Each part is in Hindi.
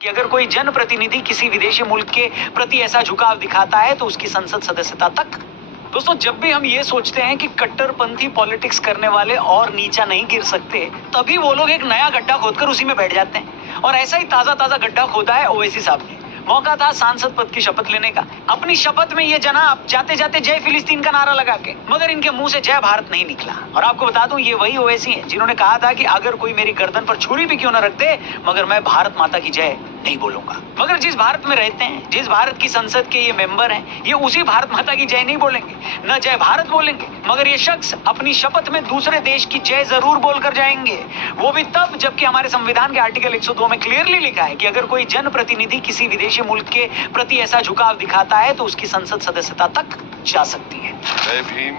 कि अगर कोई जनप्रतिनिधि किसी विदेशी मुल्क के प्रति ऐसा झुकाव दिखाता है तो उसकी संसद सदस्यता तक। दोस्तों, जब भी हम ये सोचते हैं कि कट्टरपंथी पॉलिटिक्स करने वाले और नीचा नहीं गिर सकते, तभी वो लोग एक नया गड्ढा खोदकर उसी में बैठ जाते हैं। और ऐसा ही ताजा ताजा गड्ढा खोदा है ओवैसी साहब ने। मौका था सांसद पद की शपथ लेने का। अपनी शपथ में ये जनाब जाते जाते जय फिलिस्तीन का नारा लगा के, मगर इनके मुंह से जय भारत नहीं निकला। और आपको बता दूं, ये वही ओवैसी हैं जिन्होंने कहा था कि अगर कोई मेरी गर्दन पर छुरी भी क्यों न रख दे, मगर मैं भारत माता की जय नहीं बोलूंगा। मगर जिस भारत में रहते हैं, जिस भारत की संसद के ये मेंबर हैं, ये उसी भारत माता की जय नहीं बोलेंगे, न जय भारत बोलेंगे, मगर ये शख्स अपनी शपथ में दूसरे देश की जय जरूर बोलकर जाएंगे। वो भी तब जबकि हमारे संविधान के आर्टिकल 102 में क्लियरली लिखा है कि अगर कोई जनप्रतिनिधि किसी विदेशी मुल्क के प्रति ऐसा झुकाव दिखाता है तो उसकी संसद सदस्यता तक जा सकती है। जय भीम,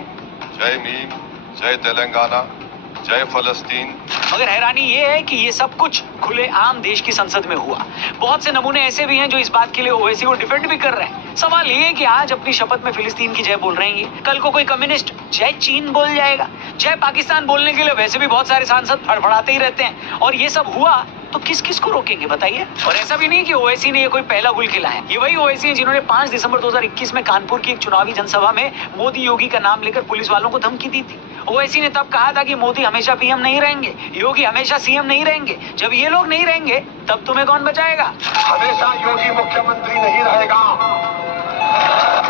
जय मीम, जय तेलंगाना, जय फलस्तीन। मगर हैरानी ये है कि ये सब कुछ खुले आम देश की संसद में हुआ। बहुत से नमूने ऐसे भी हैं जो इस बात के लिए ओवैसी को डिफेंड भी कर रहे हैं। सवाल ये है कि आज अपनी शपथ में फिलिस्तीन की जय बोल रहे हैं, कल को कोई कम्युनिस्ट जय चीन बोल जाएगा। जय पाकिस्तान बोलने के लिए वैसे भी बहुत सारे सांसद फड़फड़ाते ही रहते हैं, और ये सब हुआ तो किस किस को रोकेंगे बताइए। और ऐसा भी नहीं कि ओवैसी ने ये कोई पहला गुल खिला है। ये वही ओवैसी है जिन्होंने 5 दिसंबर 2021 में कानपुर की एक चुनावी जनसभा में मोदी योगी का नाम लेकर पुलिस वालों को धमकी दी थी। ओवैसी ने तब कहा था कि मोदी हमेशा पीएम नहीं रहेंगे, योगी हमेशा सीएम नहीं रहेंगे। जब ये लोग नहीं रहेंगे तब तुम्हें कौन बचाएगा? हमेशा योगी मुख्यमंत्री नहीं रहेगा,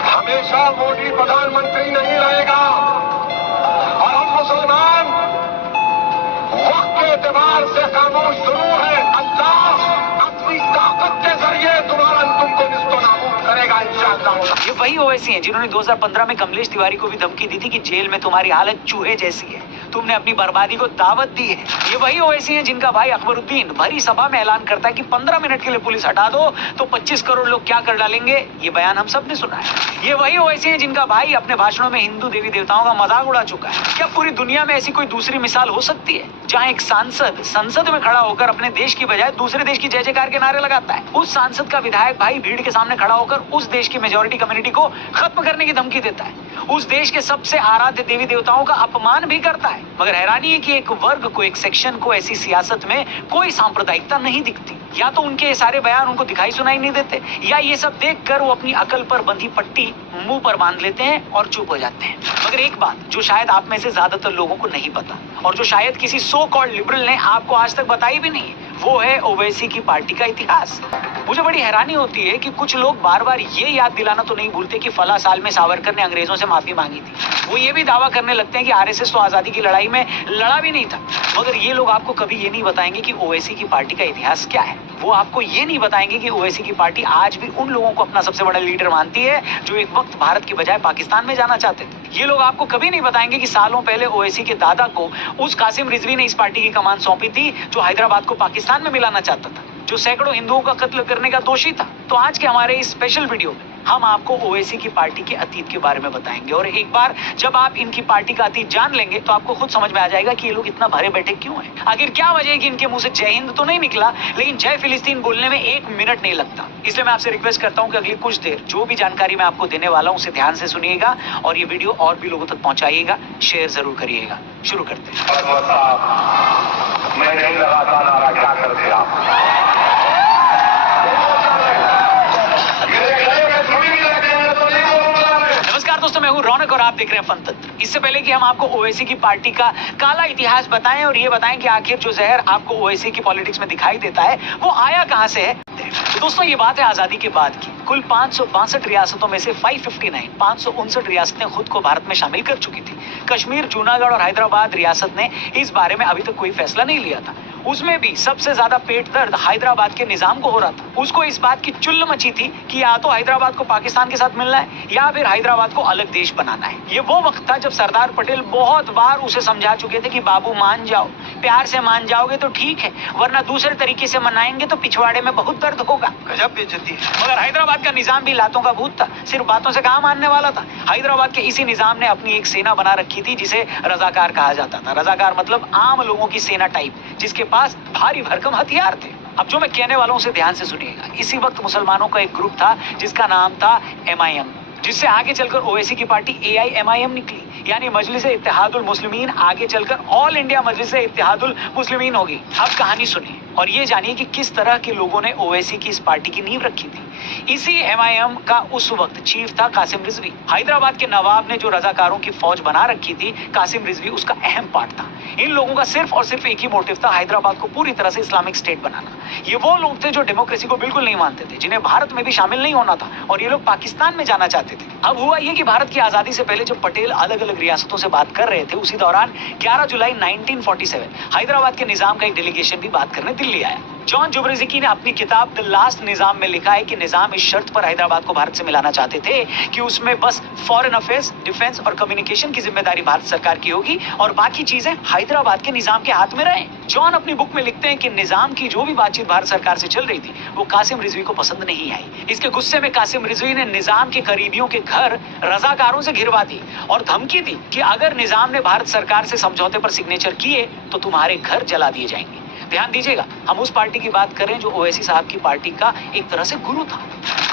हमेशा मोदी प्रधानमंत्री नहीं रहेगा। और हम मुसलमान वक्त के एतबार से खामोश जरूर है। अल्लाह अपनी ताकत के जरिए तुम्हारा तुमको निस्तो नाबूद करेगा इंशाअल्लाह। ये वही ओवैसी हैं जिन्होंने 2015 में कमलेश तिवारी को भी धमकी दी थी कि जेल में तुम्हारी हालत चूहे जैसी है, तुमने अपनी बर्बादी को दावत दी है। ये वही ओवैसी हैं जिनका भाई अकबरुद्दीन भरी सभा में ऐलान करता है कि 15 मिनट के लिए पुलिस हटा दो तो 25 करोड़ लोग क्या कर डालेंगे। ये बयान हम सब ने सुना है। ये वही ओवैसी हैं जिनका भाई अपने भाषणों में हिंदू देवी देवताओं का मजाक उड़ा चुका है। क्या पूरी दुनिया में ऐसी कोई दूसरी मिसाल हो सकती है जहाँ एक सांसद संसद में खड़ा होकर अपने देश की बजाय दूसरे देश की जय जयकार के नारे लगाता है? उस सांसद का विधायक भाई भीड़ के सामने खड़ा होकर उस देश की मेजोरिटी कम्युनिटी को खत्म करने की धमकी देता है, उस देश के सबसे आराध्य देवी देवताओं का अपमान भी करता है। मगर हैरानी है कि एक वर्ग को, एक सेक्शन को ऐसी सियासत में कोई सांप्रदायिकता नहीं दिखती। या तो उनके सारे बयान उनको दिखाई सुनाई नहीं देते, या ये सब देखकर वो अपनी अकल पर बंधी पट्टी मुंह पर बांध लेते हैं और चुप हो जाते हैं। मगर एक बात जो शायद आप में से ज्यादातर लोगों को नहीं पता, और जो शायद किसी सो कॉल्ड लिबरल ने आपको आज तक बताई भी नहीं, वो है ओवैसी की पार्टी का इतिहास। मुझे बड़ी हैरानी होती है कि कुछ लोग बार बार ये याद दिलाना तो नहीं भूलते कि फला साल में सावरकर ने अंग्रेजों से माफी मांगी थी। वो ये भी दावा करने लगते हैं कि आरएसएस तो आजादी की लड़ाई में लड़ा भी नहीं था। मगर ये लोग आपको कभी ये नहीं बताएंगे कि ओवैसी की पार्टी का इतिहास क्या है। वो आपको ये नहीं बताएंगे कि ओवैसी की पार्टी आज भी उन लोगों को अपना सबसे बड़ा लीडर मानती है जो एक वक्त भारत की बजाय पाकिस्तान में जाना चाहते थे। ये लोग आपको कभी नहीं बताएंगे कि सालों पहले ओवैसी के दादा को उस कासिम रिजवी ने इस पार्टी की कमान सौंपी थी जो हैदराबाद को पाकिस्तान में मिलाना चाहता था, जो सैकड़ों हिंदुओं का कत्ल करने का दोषी था। तो आज के हमारे इस स्पेशल वीडियो में हम आपको ओवैसी की पार्टी के अतीत के बारे में बताएंगे। और एक बार जब आप इनकी पार्टी का अतीत जान लेंगे तो आपको खुद समझ में आ जाएगा कि ये लोग इतना भरे बैठे क्यों हैं। आखिर क्या वजह है कि इनके मुंह से जय हिंद तो नहीं निकला, लेकिन जय फिलिस्तीन बोलने में 1 मिनट नहीं लगता। इसलिए मैं आपसे रिक्वेस्ट करता हूँ कि अगली कुछ देर जो भी जानकारी मैं आपको देने वाला हूँ उसे ध्यान से सुनिएगा और ये वीडियो और भी लोगों तक पहुंचाइएगा, शेयर जरूर करिएगा। शुरू करते हैं। मैं नहीं लगाता नारा, क्या करते आप? नमस्कार दोस्तों, मैं हूं रौनक और आप देख रहे हैं फनतंत्र। इससे पहले कि हम आपको ओवैसी की पार्टी का काला इतिहास बताएं और ये बताएं कि आखिर जो जहर आपको ओवैसी की पॉलिटिक्स में दिखाई देता है वो आया कहां से है। तो दोस्तों, ये बात है आजादी के बाद की। कुल 562 रियासतों में से 559 रियासतें खुद को भारत में शामिल कर चुकी थी। कश्मीर, जूनागढ़ और हैदराबाद रियासत ने इस बारे में अभी तक कोई फैसला नहीं लिया था। उसमें भी सबसे ज्यादा पेट दर्द हैदराबाद के निजाम को हो रहा था। उसको इस बात की चुल्ल मची थी कि या तो हैदराबाद को पाकिस्तान के साथ मिलना है या फिर हैदराबाद को अलग देश बनाना है। ये वो वक्त था जब सरदार पटेल बहुत बार उसे समझा चुके थे कि बाबू मान जाओ, प्यार से मान जाओगे तो ठीक है, वरना दूसरे तरीके से मनाएंगे तो पिछवाड़े में बहुत दर्द होगा। गजब बेइज्जती है। मगर हैदराबाद का निजाम भी लातों का भूत था, सिर्फ बातों से कहाँ मानने वाला था। हैदराबाद के इसी निजाम ने अपनी एक सेना बना रखी थी जिसे रजाकार कहा जाता था। रजाकार मतलब आम लोगों की सेना टाइप, जिसके पास भारी भरकम हथियार थे। अब जो मैं कहने वाला हूं उसे ध्यान से सुनिएगा। इसी वक्त मुसलमानों का एक ग्रुप था जिसका नाम था MIM, जिससे आगे चलकर ओवैसी की पार्टी AIMIM निकली, यानी मजलिस-ए-इत्तेहादुल मुस्लिमीन आगे चलकर ऑल इंडिया मजलिस-ए-इत्तेहादुल मुस्लिमीन होगी। अब कहानी सुनिए और ये जानिए कि किस तरह के लोगों ने ओवैसी की इस पार्टी की नींव रखी थी। इसी एमआईएम का उस वक्त चीफ था कासिम रिजवी। हैदराबाद के नवाब ने जो रजाकारों की फौज बना रखी थी, कासिम रिजवी उसका अहम पार्ट था। इन लोगों का सिर्फ और सिर्फ एक ही मोटिव था, हैदराबाद को पूरी तरह से इस्लामिक स्टेट बनाना। ये वो लोग थे जो डेमोक्रेसी को बिल्कुल नहीं मानते थे, जिन्हें भारत में भी शामिल नहीं होना था, और ये लोग पाकिस्तान में जाना चाहते थे। अब हुआ ये कि भारत की आजादी से पहले जब पटेल अलग अलग रियासतों से बात कर रहे थे, उसी दौरान 11 जुलाई 1947 हैदराबाद के निजाम का एक डेलीगेशन भी बात करने दिल्ली आया। जॉन जुबरेज़िकी ने अपनी किताब द लास्ट निजाम में लिखा है कि निजाम इस शर्त पर हैदराबाद को भारत से मिलाना चाहते थे कि उसमें बस फॉरेन अफेयर्स, डिफेंस और कम्युनिकेशन की जिम्मेदारी भारत सरकार की होगी और बाकी चीजें हैदराबाद के निजाम के हाथ में रहे। जॉन अपनी बुक में लिखते हैं कि निजाम की जो भी बातचीत भारत सरकार से चल रही थी वो कासिम रिजवी को पसंद नहीं आई। इसके गुस्से में कासिम रिजवी ने निजाम के करीबियों के घर रजाकारों से घिरवा दी और धमकी दी कि अगर निजाम ने भारत सरकार से समझौते पर सिग्नेचर किए तो तुम्हारे घर जला दिए जाएंगे। ध्यान दीजिएगा, हम उस पार्टी की बात कर रहे हैं जो ओवैसी साहब की पार्टी का एक तरह से गुरु था।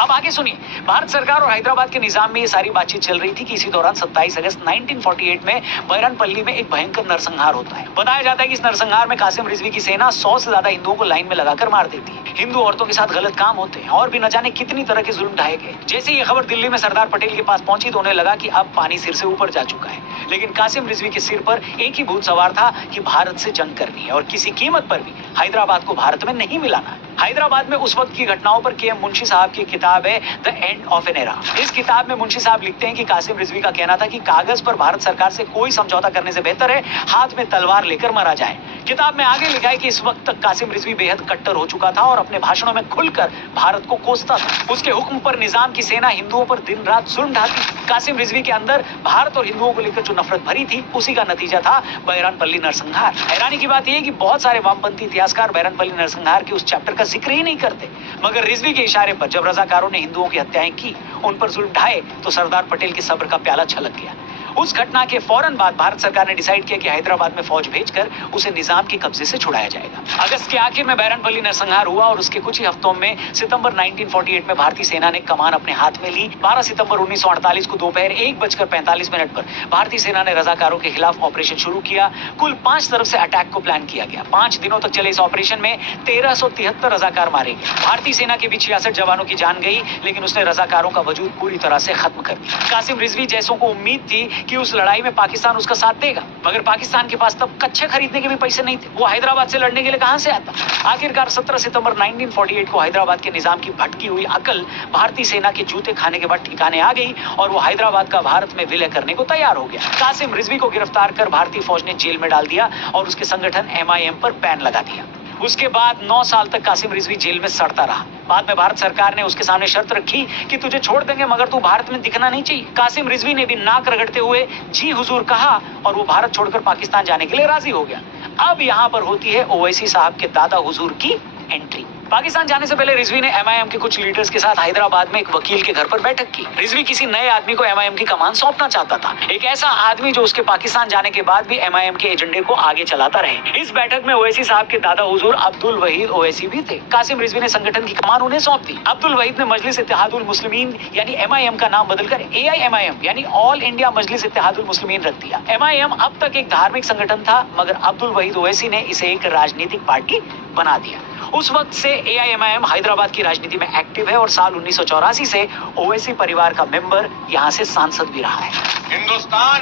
अब आगे सुनिए, भारत सरकार और हैदराबाद के निजाम में ये सारी बातचीत चल रही थी कि इसी दौरान 27 अगस्त 1948 में बैरनपल्ली में एक भयंकर नरसंहार होता है। बताया जाता है कि इस नरसंहार में कासिम रिजवी की सेना 100 से ज्यादा हिंदुओं को लाइन में लगाकर मार देती है। हिंदू औरतों के साथ गलत काम होते हैं और भी न जाने कितनी तरह के जुल्म ढाए गए। जैसे ये खबर दिल्ली में सरदार पटेल के पास पहुंची तो उन्हें लगा कि अब पानी सिर से ऊपर जा चुका है, लेकिन कासिम रिजवी के सिर पर एक ही भूत सवार था कि भारत से जंग करनी है और किसी कीमत पर भी हैदराबाद को भारत में नहीं मिलाना। हैदराबाद में उस वक्त की घटनाओं पर के.एम. मुंशी साहब की किताब है the end of an era. इस किताब में मुंशी साहब लिखते हैं कि कासिम रिजवी का कहना था कि कागज पर भारत सरकार से कोई समझौता करने से बेहतर है हाथ में तलवार लेकर मरा जाए। किताब में आगे लिखा है कि इस वक्त तक कासिम रिजवी बेहद कट्टर हो चुका था और अपने भाषणों में खुलकर भारत को कोसता था। उसके हुक्म पर निजाम की सेना हिंदुओं पर दिन रात जुल्म ढाती। कासिम रिजवी के अंदर भारत और हिंदुओं को लेकर जो नफरत भरी थी, उसी का नतीजा था बैरनपल्ली नरसंहार। हैरानी की बात यह कि बहुत सारे वामपंथी इतिहासकार बैरनपल्ली नरसंहार के उस चैप्टर का जिक्र ही नहीं करते, मगर रिजवी के इशारे पर जब रजाकारों ने हिंदुओं की हत्याएं की, उन पर जुल्म ढाए, तो सरदार पटेल के सब्र का प्याला छलक गया। उस घटना के फौरन बाद भारत सरकार ने डिसाइड किया कि हैदराबाद में फौज भेजकर उसे निजाम के कब्जे से छुड़ाया जाएगा। अगस्त के आखिर में बैरनपल्ली नरसंहार हुआ और उसके कुछ ही हफ्तों में सितंबर 1948 में भारतीय सेना ने कमान अपने हाथ में ली। 12 सितंबर 1948 को दोपहर 1:45 पर भारतीय सेना ने रजाकारों के खिलाफ ऑपरेशन शुरू किया। कुल 5 तरफ से अटैक को प्लान किया गया। 5 दिनों तक चले इस ऑपरेशन में 1373 रजाकार मारे गए। भारतीय सेना के भी 66 जवानों की जान गई, लेकिन उसने रजाकारों का वजूद पूरी तरह से खत्म कर दिया। कासिम रिजवी जैसों को उम्मीद थी कि उस लड़ाई में पाकिस्तान उसका साथ देगा, मगर पाकिस्तान के पास तब कच्चे खरीदने के भी पैसे नहीं थे। वो हैदराबाद से लड़ने के लिए कहां से आता? आखिरकार 17 सितंबर 1948 को हैदराबाद के निजाम की भटकी हुई अकल भारतीय सेना के जूते खाने के बाद ठिकाने आ गई और वो हैदराबाद का भारत में विलय करने को तैयार हो गया। कासिम रिजवी को गिरफ्तार कर भारतीय फौज ने जेल में डाल दिया और उसके संगठन एमआईएम पर बैन लगा दिया। उसके बाद 9 साल तक कासिम रिजवी जेल में सड़ता रहा। बाद में भारत सरकार ने उसके सामने शर्त रखी कि तुझे छोड़ देंगे, मगर तू भारत में दिखना नहीं चाहिए। कासिम रिजवी ने भी नाक रगड़ते हुए जी हुजूर कहा और वो भारत छोड़कर पाकिस्तान जाने के लिए राजी हो गया। अब यहाँ पर होती है ओवैसी साहब के दादा हुजूर की एंट्री। पाकिस्तान जाने से पहले रिजवी ने एमआईएम के कुछ लीडर्स के साथ हैदराबाद में एक वकील के घर पर बैठक की। रिजवी किसी नए आदमी को एमआईएम की कमान सौंपना चाहता था, एक ऐसा आदमी जो उसके पाकिस्तान जाने के बाद भी एमआईएम के एजेंडे को आगे चलाता रहे। इस बैठक में ओवैसी साहब के दादा हुजूर अब्दुल वहीद ओवैसी भी थे। कासिम रिजवी ने संगठन की कमान उन्हें सौंप दी। अब्दुल वहीद ने मजलिस इत्तेहादुल मुस्लिमीन यानी एमआईएम का नाम बदलकर एआईएमआईएम यानी ऑल इंडिया मजलिस इत्तेहादुल मुस्लिमीन रख दिया। एमआईएम अब तक एक धार्मिक संगठन था, मगर अब्दुल वहीद ओवैसी ने इसे एक राजनीतिक पार्टी बना दिया। उस वक्त से एआईएमआईएम हैदराबाद की राजनीति में एक्टिव है और साल 1984 से ओवैसी परिवार का मेंबर यहाँ से सांसद भी रहा है। हिंदुस्तान,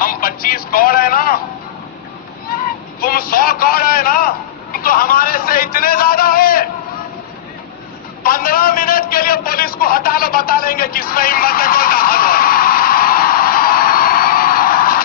हम 25 करोड़ है ना, तुम 100 करोड़ है ना, तो हमारे से इतने ज्यादा है। 15 मिनट के लिए पुलिस को हटा लो, बता लेंगे किसमें हिम्मत है, कौन ताकत है।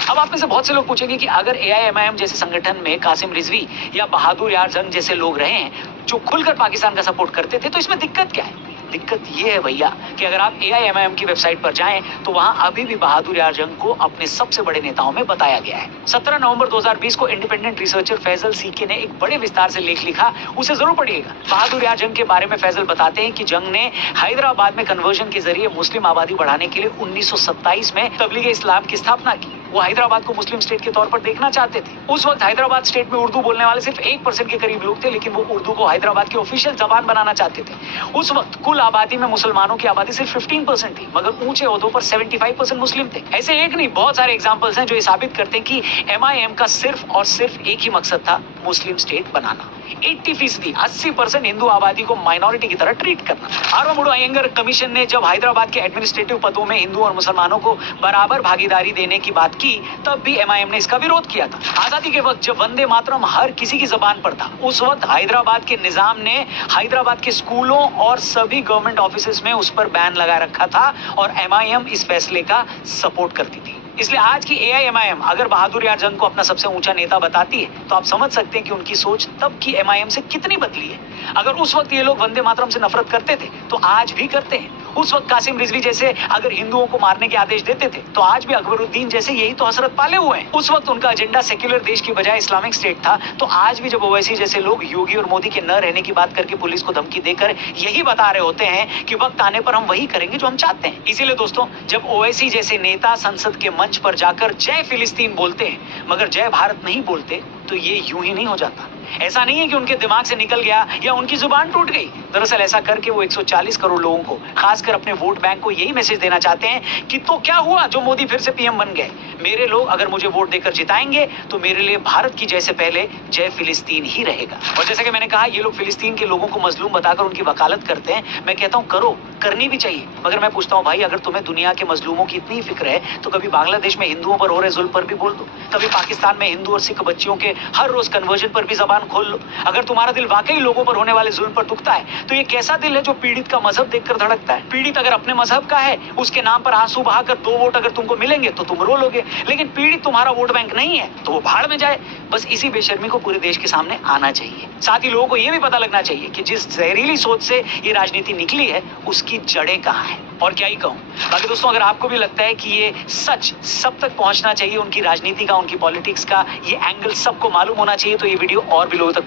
अब आप में से बहुत से लोग पूछेंगे कि अगर एआईएमआईएम जैसे संगठन में कासिम रिजवी या बहादुर यार जंग जैसे लोग रहे हैं जो खुलकर पाकिस्तान का सपोर्ट करते थे, तो इसमें दिक्कत क्या है? दिक्कत ये है भैया कि अगर आप एआईएमआईएम की वेबसाइट पर जाएं तो वहां अभी भी बहादुर यार जंग को अपने सबसे बड़े नेताओं में बताया गया है। 17 नवंबर 2020 को इंडिपेंडेंट रिसर्चर फैजल सीके ने एक बड़े विस्तार से लेख लिखा, उसे जरूर पढ़िएगा। बहादुर यार जंग के बारे में फैजल बताते हैं कि जंग ने हैदराबाद में कन्वर्जन के जरिए मुस्लिम आबादी बढ़ाने के लिए 1927 में तबलीग इस्लाम की स्थापना की। वो हैदराबाद को मुस्लिम स्टेट के तौर पर देखना चाहते थे। उस वक्त हैदराबाद स्टेट में उर्दू बोलने वाले सिर्फ 1% के करीब लोग थे, लेकिन वो उर्दू को हैदराबाद की ऑफिशियल जबान बनाना चाहते थे। उस वक्त कुल आबादी में मुसलमानों की आबादी सिर्फ 15% थी, मगर ऊंचे ओहदों पर 75% मुस्लिम थे। ऐसे एक नहीं, बहुत सारे एग्जाम्पल्स हैं जो ये साबित करते हैं कि एमआईएम का सिर्फ और सिर्फ एक ही मकसद था, मुस्लिम स्टेट बनाना। 80%, 80% हिंदू आबादी को माइनॉरिटी की तरह ट्रीट करना। आरवामुडू अयंगर कमीशन ने जब हैदराबाद के एडमिनिस्ट्रेटिव पदों में हिंदू और मुसलमानों को बराबर भागीदारी देने की बात की, तब भी MIM ने इसका विरोध किया था। आजादी के वक्त जब वंदे मातरम हर किसी की जबान पर था, उस वक्त हैदराबाद के निजाम ने हैदराबाद के स्कूलों और सभी गवर्नमेंट ऑफिसेज में उस पर बैन लगा रखा था और MIM इस फैसले का सपोर्ट करती थी। इसलिए आज की AIMIM अगर बहादुर यार जंग को अपना सबसे ऊंचा नेता बताती है, तो आप समझ सकते हैं कि उनकी सोच तब की MIM से कितनी बदली है। अगर उस वक्त ये लोग वंदे मातरम से नफरत करते थे, तो आज भी करते हैं। उस वक्त कासिम रिजवी जैसे अगर हिंदुओं को मारने के आदेश देते थे, तो आज भी अकबरुद्दीन जैसे यही तो हसरत पाले हुए हैं। उस वक्त उनका एजेंडा सेक्युलर देश की बजाय इस्लामिक स्टेट था, तो आज भी जब ओवैसी जैसे लोग योगी और मोदी के न रहने की बात करके पुलिस को धमकी देकर यही बता रहे होते हैं कि वक्त आने पर हम वही करेंगे जो हम चाहते हैं। इसीलिए दोस्तों, जब ओवैसी जैसे नेता संसद के मंच पर जाकर जय फिलिस्तीन बोलते हैं मगर जय भारत नहीं बोलते, तो ये यूं ही नहीं हो जाता। ऐसा नहीं है कि उनके दिमाग से निकल गया या उनकी जुबान टूट गई। दरअसल ऐसा करके वो 140 करोड़ लोगों को, खासकर अपने वोट बैंक को यही मैसेज देना चाहते हैं कि तो क्या हुआ जो मोदी फिर से PM बन गए। मेरे लोग अगर मुझे वोट देकर जिताएंगे तो मेरे लिए भारत की जैसे पहले जय फिलिस्तीन ही रहेगा। और जैसे कि मैंने कहा, ये लोग फिलिस्तीन के लोगों को मजलूम बताकर उनकी वकालत करते हैं। मैं कहता हूँ करो, करनी भी चाहिए, मगर मैं पूछता हूँ भाई, अगर तुम्हें दुनिया के मजलूमों की इतनी फिक्र है तो कभी बांग्लादेश में हिंदुओं पर हो रहे जुल्म पर भी बोल दो। कभी पाकिस्तान में हिंदू और सिख बच्चियों के हर रोज कन्वर्जन पर भी जबान खोल लो। अगर तुम्हारा दिल वाकई लोगों पर होने वाले जुल्म पर दुखता है, तो ये कैसा दिल है जो पीड़ित का मजहब देखकर धड़कता है। पीड़ित अगर अपने मजहब का है, उसके नाम पर आंसू बहाकर 2 वोट अगर तुमको मिलेंगे तो तुम रो लोगे, लेकिन पीड़ित तुम्हारा वोट बैंक नहीं है तो वो भाड़ में जाए। बस इसी बेशर्मी को पूरे देश के सामने आना चाहिए। साथ ही लोगों को यह भी पता लगना चाहिए कि जिस जहरीली सोच से ये राजनीति निकली है, उसकी जड़ें कहाँ हैं। और क्या ही कहूं। बाकी दोस्तों, अगर आपको भी लगता है कि ये सच सब तक पहुंचना चाहिए, उनकी राजनीति का, उनकी पॉलिटिक्स का ये एंगल सबको मालूम होना चाहिए, तो ये वीडियो और भी लोगों तक